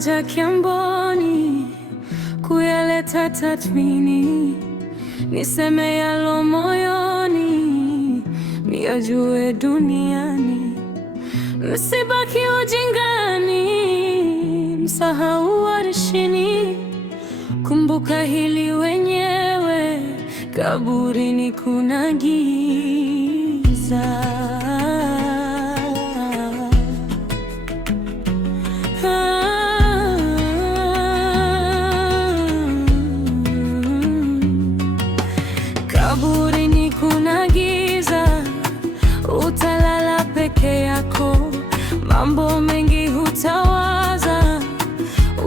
naja Kiamboni kuyaleta tathmini, niseme yalo moyoni, niyajue duniani. Msibaki ujingani, msahau arshini. Kumbuka hili wenyewe, kaburini kuna giza. Kaburini kuna giza, utalala peke yako, mambo mengi hutawaza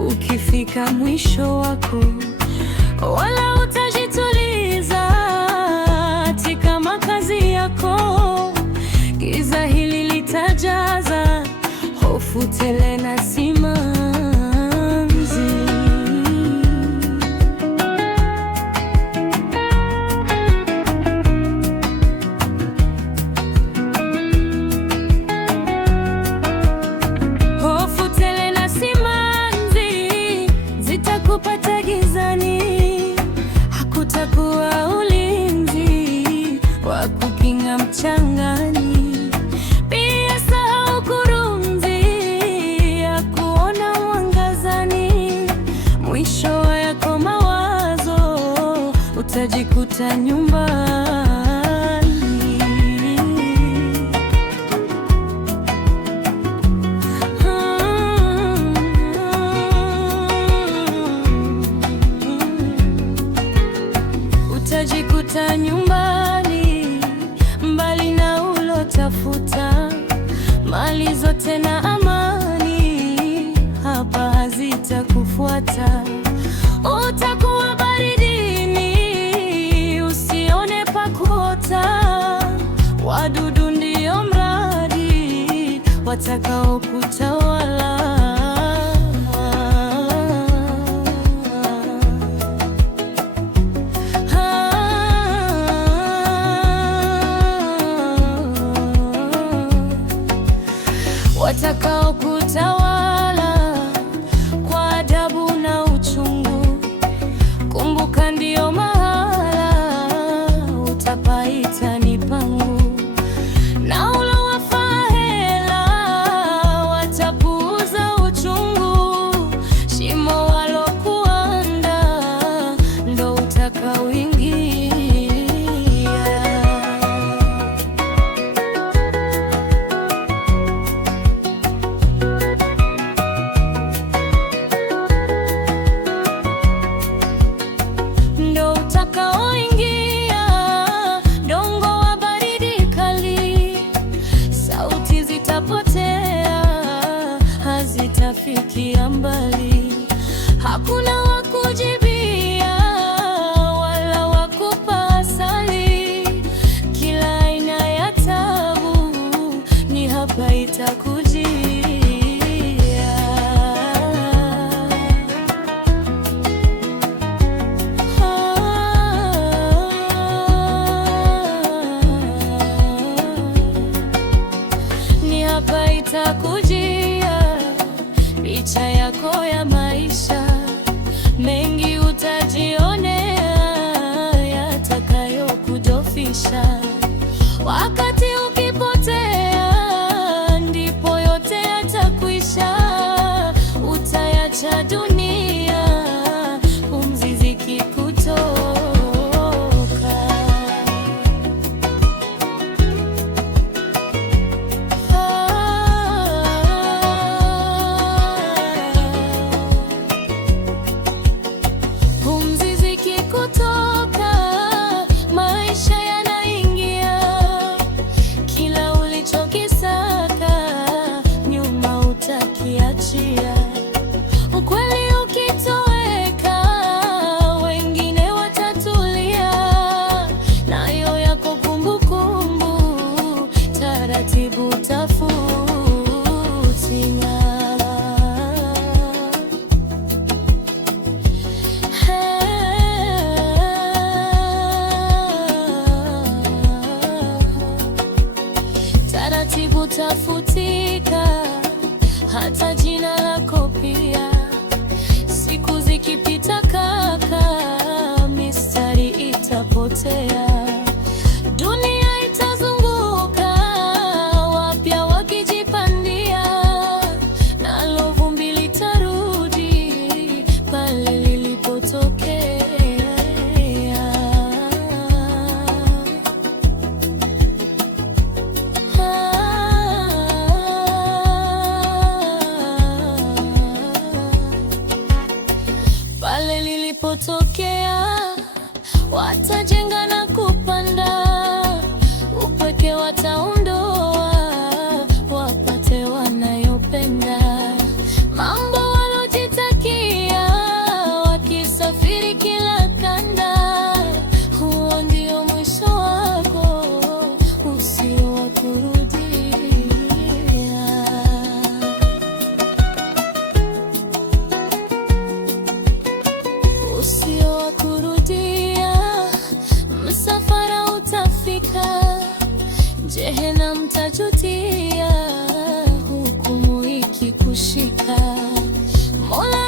ukifika mwisho wako, wala utajituliza katika makazi yako. Giza hili litajaza hofu tele na simanzi. Hofu tele na simanzi zitakupata gizani, hakutakuwa ulinzi wa kukinga mchangani. Pia sahau kurunzi ya kuona mwangazani, mwisho wa yako mawazo utajikuta nyumbani. Utajikuta nyumbani, mbali na ulotafuta. Mali zote na amani hapa hazitakufuata. Utakuwa baridini, usione pa kuota. Wadudu ndio mradi watakao kutawala. Watakao kutawala kwa adabu na uchungu. Kumbuka ndio mahala utapaita ni pangu, na ulowafaa hela watapuuza uchungu. Shimo walokuanda ndo utakaoingia. Dongo wa baridi kali, sauti zitapotea, hazitafikia mbali. Hakuna wa kujibia wala wa kupa asali. Kila aina ya tabu ni hapa itakujia. Hapa itakujia picha yako ya maisha, mengi utajionea yatakayokudhoofisha. Wakati ukipotea ndipo yote yatakwisha. Utayacha dunia pumzi zikikutoka. Kutoka maisha yanaingia, kila ulichokisaka nyuma utakiachia. Ukweli ukitoweka, wengine watatulia, nayo yako kumbukumbu taratibu tafutia. Taratibu tafutika, hata jina lako pia. Pale lilipotokea, watajenga na kupanda, upweke wataondoa, wapate wanayopenda. Mambo walojitakia, wakisafiri kila kanda, huo ndio mwisho wako usio wa kurudia. Usio wa kurudia, msafara utafika, Jehanamu mtajutia, hukumu ikikushika. Mola